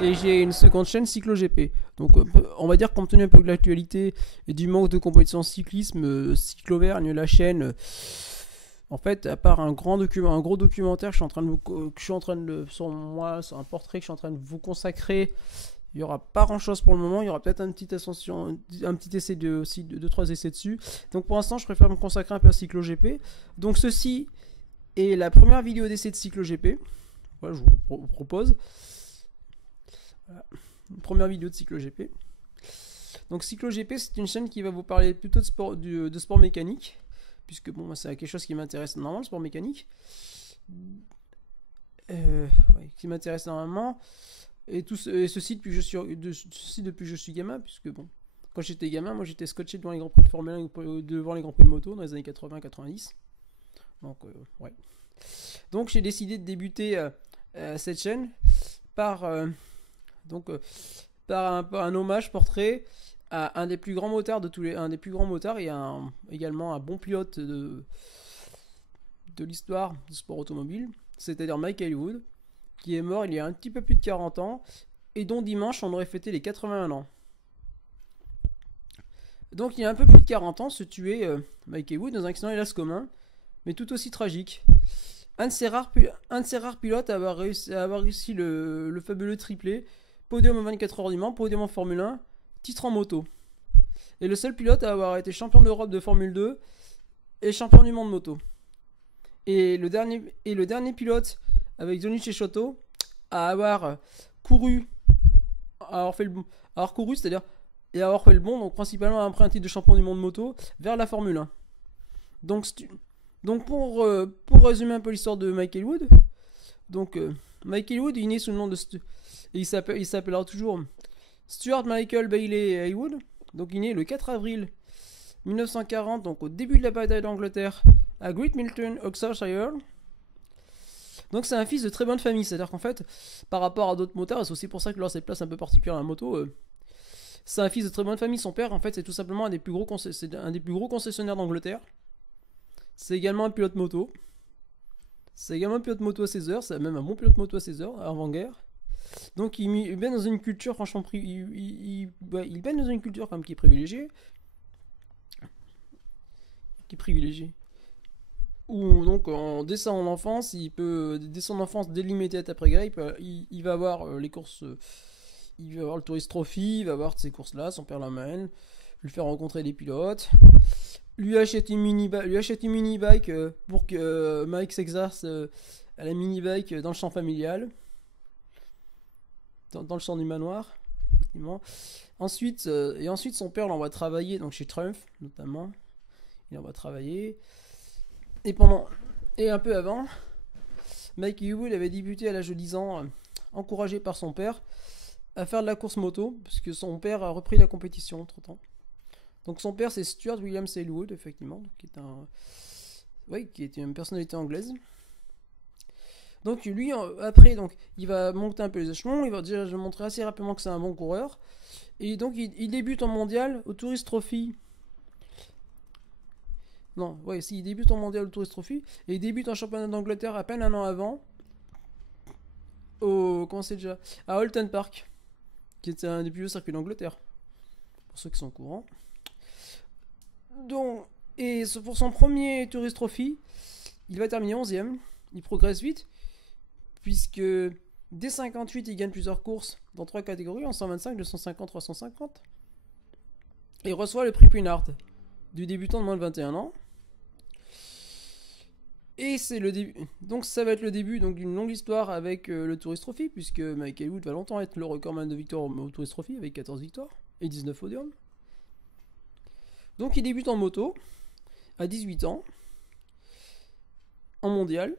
Et j'ai une seconde chaîne CycloGP. Donc on va dire compte tenu un peu de l'actualité et du manque de compétition en cyclisme, Cyclovergne, la chaîne, en fait, à part un gros documentaire que je suis en train de sur moi, sur un portrait que je suis en train de vous consacrer, il n'y aura pas grand chose pour le moment. Il y aura peut-être un petit essai aussi de 2-3 essais dessus. Donc pour l'instant, je préfère me consacrer un peu à CycloGP. Donc ceci est la première vidéo d'essai de CycloGP. Voilà, je vous propose. Voilà. Une première vidéo de CycloGP. Donc CycloGP, c'est une chaîne qui va vous parler plutôt de sport mécanique, puisque bon, c'est quelque chose qui m'intéresse énormément, le sport mécanique. Qui m'intéresse énormément. Et ceci depuis que je suis gamin, puisque bon, quand j'étais gamin, moi j'étais scotché devant les Grands Prix de Formule 1 ou devant les Grands Prix de moto dans les années 80-90. Donc, ouais. Donc j'ai décidé de débuter cette chaîne par un hommage portrait à un des plus grands motards et également un bon pilote de l'histoire du sport automobile, c'est-à-dire Mike Hailwood, qui est mort il y a un petit peu plus de 40 ans et dont dimanche on aurait fêté les 81 ans. Donc il y a un peu plus de 40 ans se tuait Mike Hailwood dans un accident hélas commun, mais tout aussi tragique. Un de ces rares pilotes à avoir réussi le fabuleux triplé, podium en 24 heures du Mans, podium en Formule 1, titre en moto. Et le seul pilote à avoir été champion d'Europe de Formule 2 et champion du monde moto. Et le dernier pilote avec Johnny Cecotto à avoir couru, c'est-à-dire et avoir fait le bon, donc principalement après un titre de champion du monde moto vers la Formule 1. Donc pour résumer un peu l'histoire de Mike Hailwood, donc Mike Hailwood il est né sous le nom de et il s'appellera toujours Stuart Michael Bailey Hailwood. Donc il est né le 4 avril 1940, donc au début de la bataille d'Angleterre à Great Milton, Oxfordshire. Donc c'est un fils de très bonne famille, c'est-à-dire qu'en fait, par rapport à d'autres motards, et c'est aussi pour ça que leur cette place un peu particulière à la moto, c'est un fils de très bonne famille. Son père, en fait, c'est tout simplement un des plus gros concessionnaires d'Angleterre. C'est également un pilote moto. C'est également un pilote moto à 16 heures, c'est même un bon pilote moto à 16 heures, avant-guerre. Donc il baigne dans une culture, franchement, il baigne dans une culture quand même qui est privilégiée. Ou donc dès son enfance, dès l'immédiate après-guerre, il va avoir les courses, il va avoir le Tourist Trophy, il va avoir ces courses-là, son père l'amène, lui faire rencontrer des pilotes, lui achète une mini-bike pour que Mike s'exerce à la mini-bike dans le champ familial, dans le champ du manoir, effectivement. Ensuite son père l'envoie travailler, donc chez Triumph notamment, il envoie travailler. Et un peu avant, Mike Hailwood avait débuté à l'âge de 10 ans, encouragé par son père, à faire de la course moto, puisque son père a repris la compétition entre temps. Donc son père c'est Stuart Williams Hailwood, effectivement, qui était une personnalité anglaise. Donc lui, après, donc, il va monter un peu les échelons, il va dire, je vais montrer assez rapidement que c'est un bon coureur. Et donc il débute en mondial au Tourist Trophy. Non, ouais, il débute en mondial au Tourist Trophy et il débute en championnat d'Angleterre à peine un an avant à Holton Park, qui était un des plus vieux circuits d'Angleterre, pour ceux qui sont au courant. Donc, et pour son premier Tourist Trophy, il va terminer 11ème. Il progresse vite, puisque dès 58, il gagne plusieurs courses dans 3 catégories, en 125, 250, 350. Et il reçoit le prix Pinard du débutant de moins de 21 ans. Et c'est le début. Donc ça va être le début d'une longue histoire avec le Tourist Trophy, puisque Mike Hailwood va longtemps être le recordman de victoires au Tourist Trophy avec 14 victoires et 19 podiums. Donc il débute en moto à 18 ans en mondial,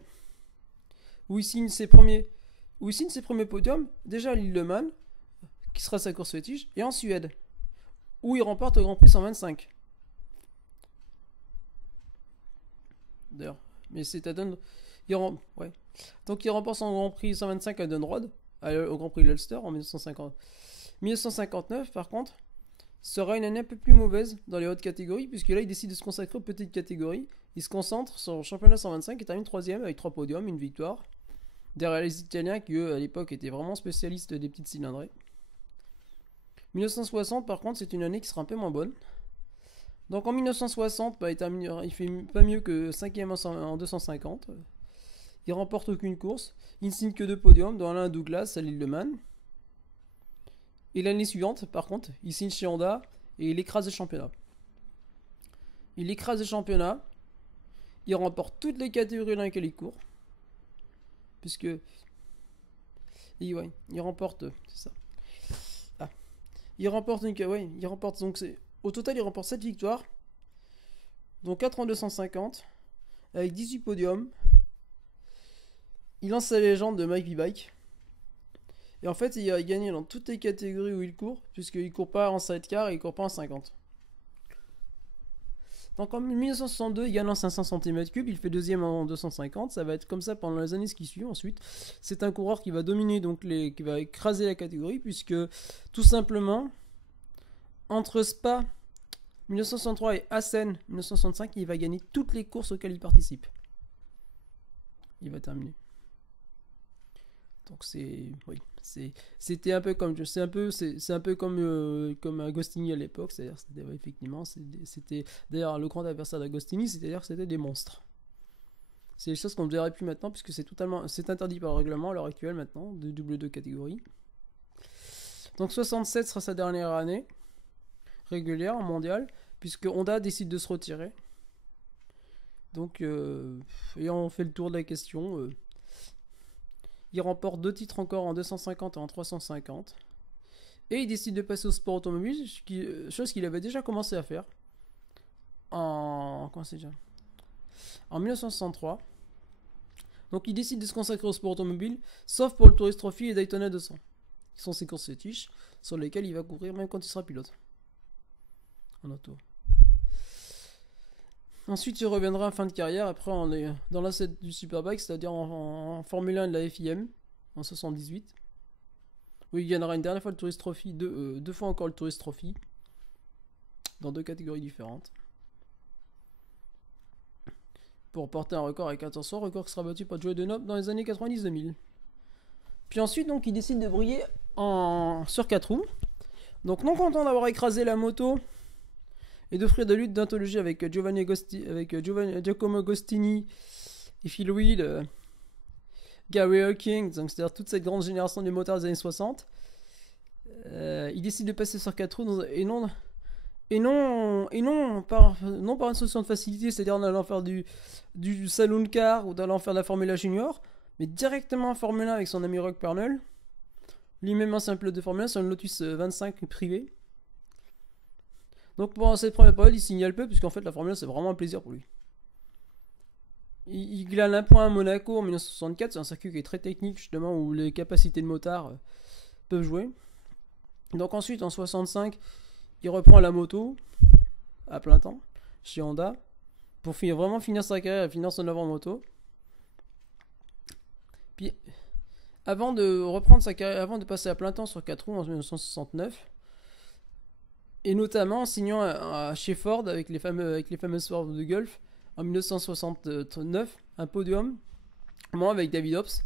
où il signe ses premiers podiums, déjà à Lilleman, qui sera sa course fétiche, et en Suède, où il remporte le Grand Prix 125. D'ailleurs, mais c'est à Donc il remporte son Grand Prix 125 à Dunrod, au Grand Prix de l'Ulster en 1950. 1959, par contre, sera une année un peu plus mauvaise dans les hautes catégories, puisque là il décide de se consacrer aux petites catégories. Il se concentre sur le championnat 125 et termine 3ème avec 3 podiums, une victoire. derrière les Italiens qui, eux, à l'époque, étaient vraiment spécialistes des petites cylindrées. 1960, par contre, c'est une année qui sera un peu moins bonne. Donc en 1960, bah, il fait pas mieux que 5ème en 250. Il remporte aucune course. Il ne signe que 2 podiums, dont Alain Douglas à l'île de Man. Et l'année suivante, par contre, il signe chez Honda et il écrase le championnat. Il écrase le championnat. Il remporte toutes les catégories dans lesquelles il court. Puisque. Et ouais, il remporte. C'est ça. Ah. Il remporte une. Ouais, il remporte. Donc c'est. Au total, il remporte 7 victoires. Donc 4 en 250. Avec 18 podiums. Il lance sa légende de Mike V-Bike. Et en fait, il a gagné dans toutes les catégories où il court. Puisqu'il court pas en sidecar et il court pas en 50. Donc en 1962, il gagne en 500 cm3, il fait 2ème en 250, ça va être comme ça pendant les années qui suivent ensuite. C'est un coureur qui va dominer, donc qui va écraser la catégorie, puisque tout simplement, entre Spa 1963 et Assen 1965, il va gagner toutes les courses auxquelles il participe. Il va terminer. Donc c'était un peu comme comme Agostini à l'époque, c'est-à-dire effectivement c'était d'ailleurs le grand adversaire d'Agostini, c'est-à-dire que c'était des monstres. C'est des choses qu'on ne verrait plus maintenant puisque c'est interdit par le règlement à l'heure actuelle maintenant de double de catégorie. Donc 67 sera sa dernière année régulière en mondial puisque Honda décide de se retirer. Donc ayant fait le tour de la question. Il remporte 2 titres encore en 250 et en 350. Et il décide de passer au sport automobile, chose qu'il avait déjà commencé à faire en 1963. Donc il décide de se consacrer au sport automobile, sauf pour le Tourist Trophy et Daytona 200, qui sont ses courses fétiches, sur lesquelles il va courir même quand il sera pilote. En auto. Ensuite, il reviendra en fin de carrière. Après, on est dans l'asset du Superbike, c'est-à-dire en Formule 1 de la FIM, en 78. Où il gagnera une dernière fois le Tourist Trophy, deux fois encore le Tourist Trophy, dans 2 catégories différentes. Pour porter un record avec 14 record qui sera battu par Joey Dunlop dans les années 90-2000. Puis ensuite, donc, il décide de briller sur 4 roues. Donc, non content d'avoir écrasé la moto et d'offrir des luttes d'anthologie avec Giacomo Agostini et Phil Wheel, Gary Hawkins, donc c'est-à-dire toute cette grande génération des motards des années 60. Il décide de passer sur 4 roues non par une solution de facilité, c'est-à-dire en allant faire du saloon car ou d'aller faire de la Formula Junior, mais directement en Formule 1 avec son ami Rock Pernell, lui-même ancien pilote de Formule 1 sur une Lotus 25 privée. Donc pendant cette première période, il signale peu, puisqu'en fait la Formule 1 c'est vraiment un plaisir pour lui. Il glane un point à Monaco en 1964, c'est un circuit qui est très technique justement, où les capacités de motard peuvent jouer. Donc ensuite en 65, il reprend la moto à plein temps chez Honda pour vraiment finir sa carrière et finir son œuvre en moto. Puis avant de reprendre sa carrière, avant de passer à plein temps sur 4 roues en 1969, et notamment en signant chez Ford avec les fameuses Ford de Gulf en 1969, un podium, avec David Hobbs,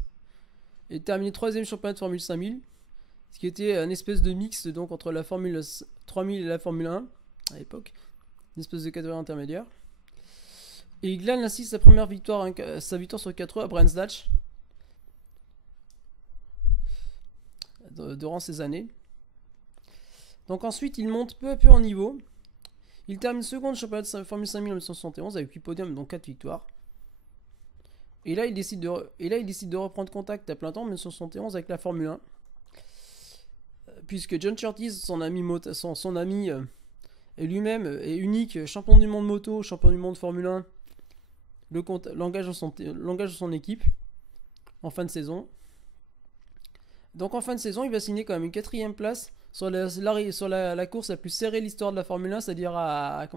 et terminé 3ème championnat de Formule 5000, ce qui était un espèce de mix donc entre la Formule 3000 et la Formule 1 à l'époque, une espèce de catégorie intermédiaire. Et il glane ainsi sa victoire sur 4 roues à Brands Hatch durant ces années. Donc ensuite, il monte peu à peu en niveau. Il termine second championnat de Formule 5000 en 1971 avec 8 podiums, dont 4 victoires. Et là, il décide de reprendre contact à plein temps en 1971 avec la Formule 1. Puisque John Surtees, son ami et lui-même est unique champion du monde moto, champion du monde Formule 1, l'engage de son équipe en fin de saison. Donc en fin de saison, il va signer quand même une 4ème place sur la course la plus serrée de l'histoire de la Formule 1, c'est-à-dire à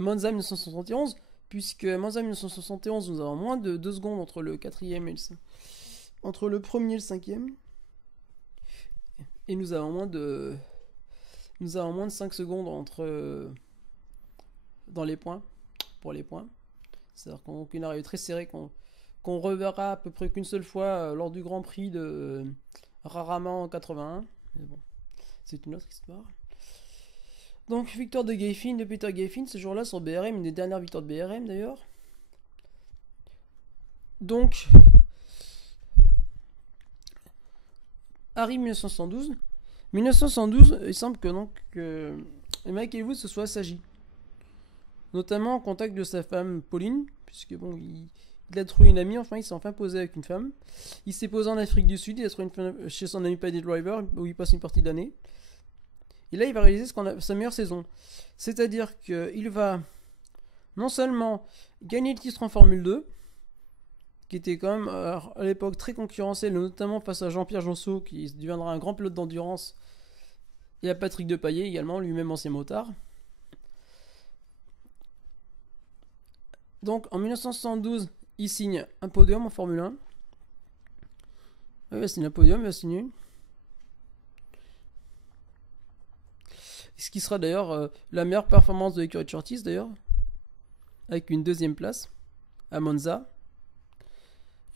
Monza 1971, puisque à Monza 1971, nous avons moins de 2 secondes entre le 4ème entre le 1er et le 5ème, et nous avons moins de 5 secondes pour les points. C'est-à-dire qu'une arrivée très serrée qu'on reverra à peu près qu'une seule fois lors du Grand Prix de Rarama en 81. Mais bon, c'est une autre histoire. Donc, victoire de Peter Gaffin, ce jour-là sur BRM, une des dernières victoires de BRM d'ailleurs. Donc, arrive 1912. 1912, il semble que donc Michael Woods se soit assagi. Notamment en contact de sa femme Pauline, puisque bon, il a trouvé une amie, enfin il s'est enfin posé avec une femme. Il s'est posé en Afrique du Sud, il a trouvé une femme chez son ami Paddy Driver, où il passe une partie de l'année. Et là, il va réaliser sa meilleure saison. C'est-à-dire qu'il va non seulement gagner le titre en Formule 2, qui était quand même à l'époque très concurrentiel, notamment face à Jean-Pierre Jonceau, qui deviendra un grand pilote d'endurance, et à Patrick Depailler également, lui-même ancien motard. Donc en 1972, il signe un podium en Formule 1. Il va signer un podium, il va signer. Ce qui sera d'ailleurs la meilleure performance de l'écurie de Surtees d'ailleurs, avec une deuxième place à Monza.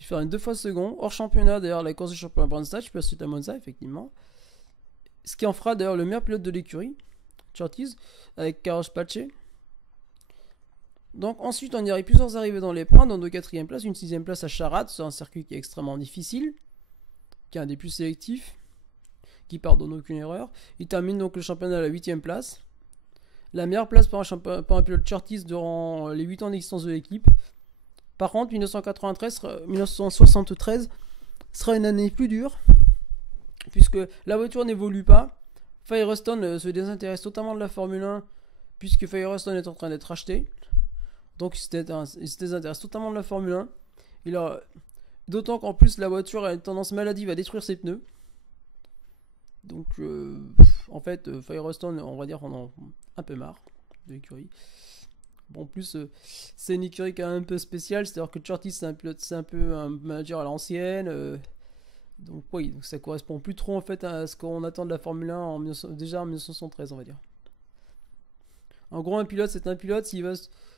Il fera une 2 fois second, hors championnat d'ailleurs, la course du championnat Brandstad, je peux suite à Monza effectivement. Ce qui en fera d'ailleurs le meilleur pilote de l'écurie, Surtees, avec Carlos Pace. Donc ensuite on dirait plusieurs arrivées dans les points, dans 2 4e places, une 6e place à Charade, c'est un circuit qui est extrêmement difficile, qui est un des plus sélectifs, qui pardonne aucune erreur. Il termine donc le championnat à la 8e place. La meilleure place pour un pilote Surtees durant les 8 ans d'existence de l'équipe. Par contre, 1973 sera une année plus dure, puisque la voiture n'évolue pas. Firestone se désintéresse totalement de la Formule 1, puisque Firestone est en train d'être acheté. Donc il se désintéresse totalement de la Formule 1. D'autant qu'en plus la voiture a une tendance maladive à détruire ses pneus. Donc en fait Firestone, on va dire, on en a un peu marre de l'écurie. Bon, en plus c'est une écurie quand même un peu spéciale, c'est-à-dire que Surtees c'est un peu un manager à l'ancienne. Donc oui, donc ça correspond plus trop en fait à ce qu'on attend de la Formule 1 déjà en 1973, on va dire. En gros, un pilote c'est un pilote,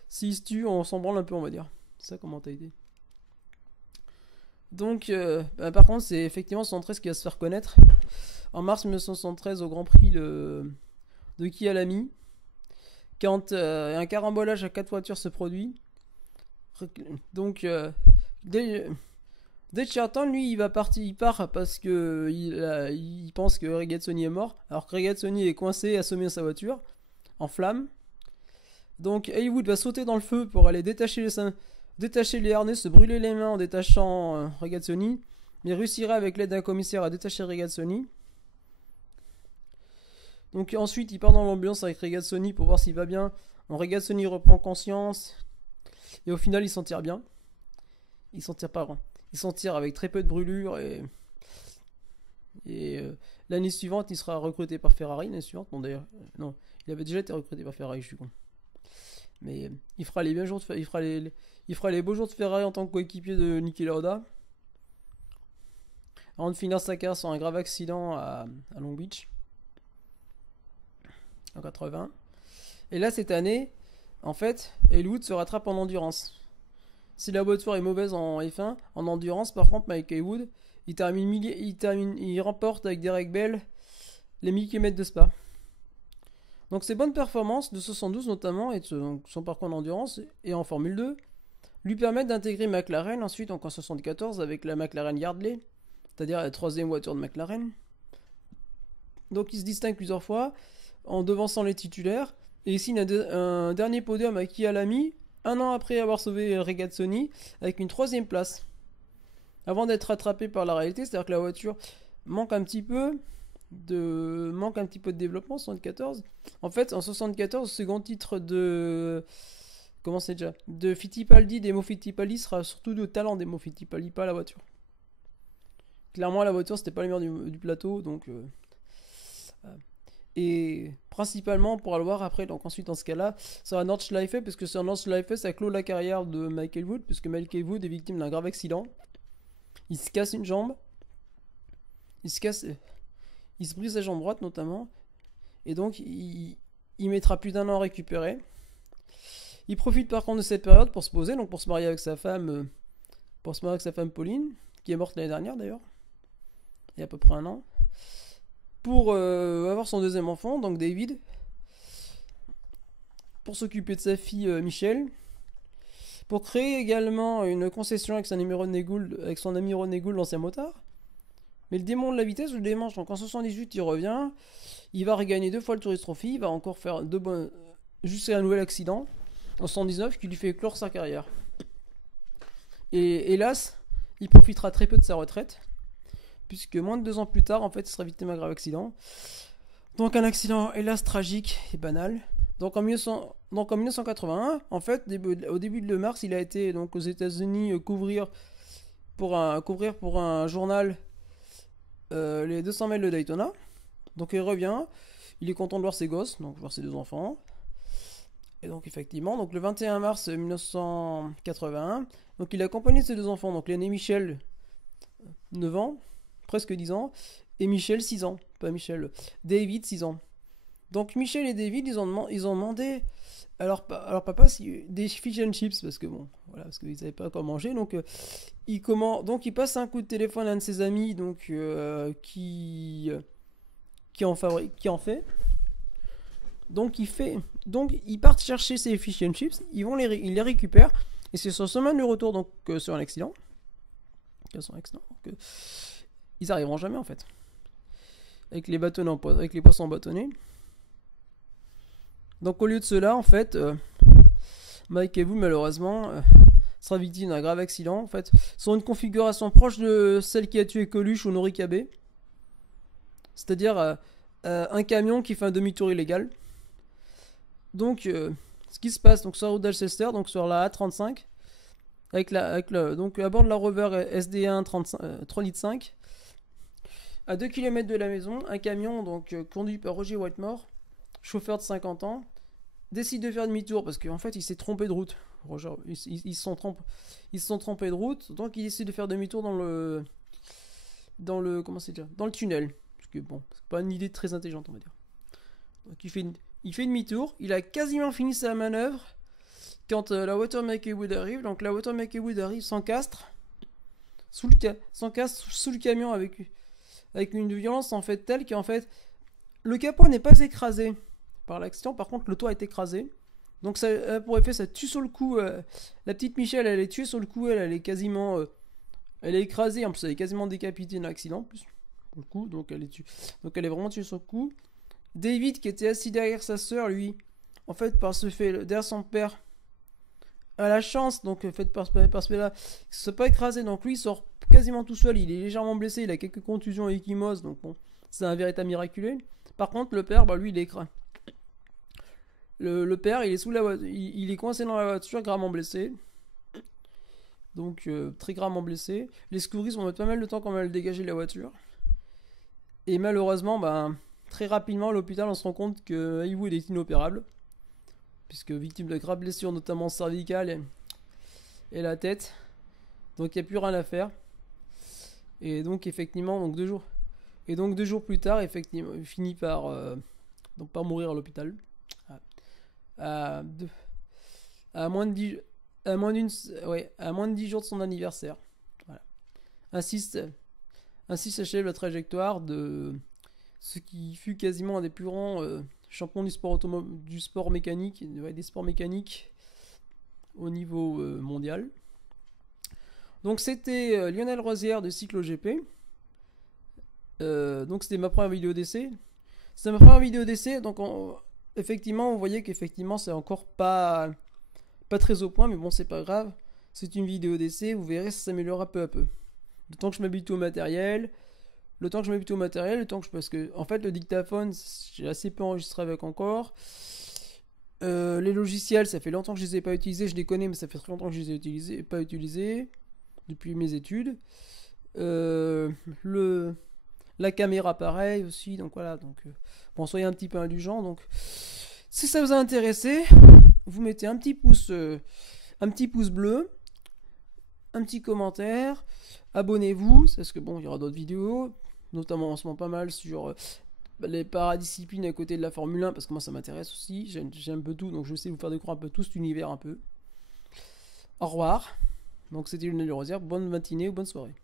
s'il se tue, on s'en branle un peu, on va dire. C'est ça comme mentalité. Donc, par contre, c'est effectivement 73 qui va se faire connaître. En mars 1973, au Grand Prix de Kyalami, quand un carambolage à 4 voitures se produit. Donc, Decharton, lui, il part parce que il pense que Regazzoni est mort, alors que Regazzoni est coincé, assommé dans sa voiture, en flammes. Donc Haywood va sauter dans le feu pour aller détacher les harnais, se brûler les mains en détachant Regazzoni, mais réussira avec l'aide d'un commissaire à détacher Regazzoni. Donc ensuite il part dans l'ambulance avec Regazzoni pour voir s'il va bien. Regazzoni reprend conscience et au final il s'en tire bien. Il s'en tire pas loin. Il s'en tire avec très peu de brûlures et l'année suivante il sera recruté par Ferrari. L'année suivante, bon d'ailleurs, non, il avait déjà été recruté par Ferrari, je suis con. Mais il fera les beaux jours de Ferrari en tant que coéquipier de Niki Lauda. Avant de finir sa carrière sur un grave accident à Long Beach en 80. Et là cette année, en fait, Haywood se rattrape en endurance. Si la voiture est mauvaise en F1, en endurance, par contre, Mike Haywood, il remporte avec Derek Bell les 1000 km de Spa. Donc ses bonnes performances de 72 notamment, et son parcours en endurance et en Formule 2, lui permettent d'intégrer McLaren ensuite en 74 avec la McLaren Yardley, c'est-à-dire la 3e voiture de McLaren. Donc il se distingue plusieurs fois en devançant les titulaires, et il signe un dernier podium à Kyalami, un an après avoir sauvé Regazzoni, avec une 3e place. Avant d'être rattrapé par la réalité, c'est-à-dire que la voiture manque un petit peu de développement en 74. En fait, en 74, le second titre de Fittipaldi, d'Emo Fittipaldi, sera surtout de talent d'Emo Fittipaldi, pas la voiture. Clairement, la voiture, c'était pas le meilleur du plateau, donc et principalement, pour le voir après, donc ensuite dans ce cas-là, ça va Nordschleife, parce que sur Nordschleife, ça clôt la carrière de Michael Wood, puisque Michael Wood est victime d'un grave accident. Il se casse une jambe. Il se brise la jambe droite notamment. Et donc il mettra plus d'1 an à récupérer. Il profite par contre de cette période pour se poser, donc pour se marier avec sa femme pour se marier avec sa femme Pauline, qui est morte l'année dernière d'ailleurs, il y a à peu près un an, pour avoir son deuxième enfant, donc David, pour s'occuper de sa fille Michelle, pour créer également une concession avec son ami René Gould, l'ancien motard. Mais le démon de la vitesse le démange, donc en 78 il revient, il va regagner 2 fois le Tourist Trophy, il va encore faire jusqu'à un nouvel accident, en 119, qui lui fait éclore sa carrière. Et hélas, il profitera très peu de sa retraite, puisque moins de 2 ans plus tard, en fait, il sera victime d'un grave accident. Donc un accident, hélas, tragique et banal. Donc en 1981, en fait, au début de mars, il a été donc aux États-Unis couvrir pour un journal les 200 mètres de Daytona. Donc il revient, il est content de voir ses gosses, donc voir ses 2 enfants. Et donc effectivement, donc le 21 mars 1981, donc il a accompagné ses 2 enfants, donc l'aîné Michel, 9 ans, presque 10 ans, et Michel, 6 ans, pas Michel, David, 6 ans. Donc Michel et David, ils ont demandé alors papa des fish and chips, parce que bon, voilà, parce qu'ils savaient pas quoi manger, donc il passe un coup de téléphone à un de ses amis, donc qui en fait. Donc ils partent chercher ces fish and chips, ils les récupèrent, et c'est sur le chemin du retour, donc sur un accident. Donc, ils arriveront jamais en fait. Avec les poissons bâtonnés. Donc au lieu de cela, en fait, Mike et vous malheureusement sera victime d'un grave accident. En fait, sur une configuration proche de celle qui a tué Coluche ou Norikabe. C'est-à-dire un camion qui fait un demi-tour illégal. Donc, ce qui se passe donc sur la route d'Alcester, donc sur la A35, donc à bord de la Rover SD1 3 litres 5, à 2 km de la maison, un camion donc conduit par Roger Whitmore, chauffeur de 50 ans, décide de faire demi-tour parce qu'en fait il s'est trompé de route. Roger, ils se sont trompés de route, donc il décide de faire demi-tour dans le tunnel. Parce que bon, c'est pas une idée très intelligente on va dire. Donc il fait demi-tour, il a quasiment fini sa manœuvre quand la voiture McEwood arrive. Donc la voiture McEwood arrive, s'encastre sous le camion avec une violence en fait telle qu'en fait le capot n'est pas écrasé par l'accident, par contre le toit est écrasé. Donc ça pour effet ça tue sur le coup la petite Michelle, elle est tuée sur le coup, elle est quasiment elle est écrasée, en plus elle est quasiment décapitée dans l'accident plus pour le coup, donc elle est tuée. Donc elle est vraiment tuée sur le coup. David qui était assis derrière sa sœur, lui en fait par ce fait derrière son père a la chance, donc fait par ce là, il se soit pas écrasé, donc lui il sort quasiment tout seul, il est légèrement blessé, il a quelques contusions et ecchymoses, donc bon, c'est un véritable miraculé. Par contre le père, lui il est écrasé. Le père il est sous la voiture, il est coincé dans la voiture, gravement blessé. Donc très gravement blessé. Les secouristes vont mettre pas mal de temps quand même à le dégager de la voiture. Et malheureusement, très rapidement à l'hôpital on se rend compte que Haywood est inopérable, puisque victime de graves blessures, notamment cervicales et la tête. Donc il n'y a plus rien à faire. Et donc effectivement, donc 2 jours plus tard, effectivement, il finit par mourir à l'hôpital. À moins de 10 jours de son anniversaire. Voilà. Ainsi s'achève la trajectoire de ce qui fut quasiment un des plus grands champions du sport mécanique, des sports mécaniques au niveau mondial. Donc c'était Lionel Rosière de Cyclo GP. Donc c'était ma première vidéo d'essai. Donc effectivement, vous voyez qu'effectivement c'est encore pas très au point, mais bon, c'est pas grave. C'est une vidéo d'essai, vous verrez, ça s'améliorera peu à peu. Le temps que je m'habitue au matériel, parce que en fait le dictaphone, j'ai assez peu enregistré avec encore. Les logiciels, ça fait longtemps que je les ai pas utilisés, je les connais, mais ça fait très longtemps que je les ai pas utilisés depuis mes études. La caméra pareil aussi, donc voilà, bon, soyez un petit peu indulgents. Donc si ça vous a intéressé, vous mettez un petit pouce bleu, un petit commentaire, abonnez-vous, parce que bon, il y aura d'autres vidéos, notamment en ce moment pas mal sur les paradisciplines à côté de la Formule 1, parce que moi ça m'intéresse aussi, j'aime un peu tout, donc je vais essayer de vous faire découvrir un peu tout cet univers un peu. Au revoir, Donc c'était Lionel Rosière, bonne matinée ou bonne soirée.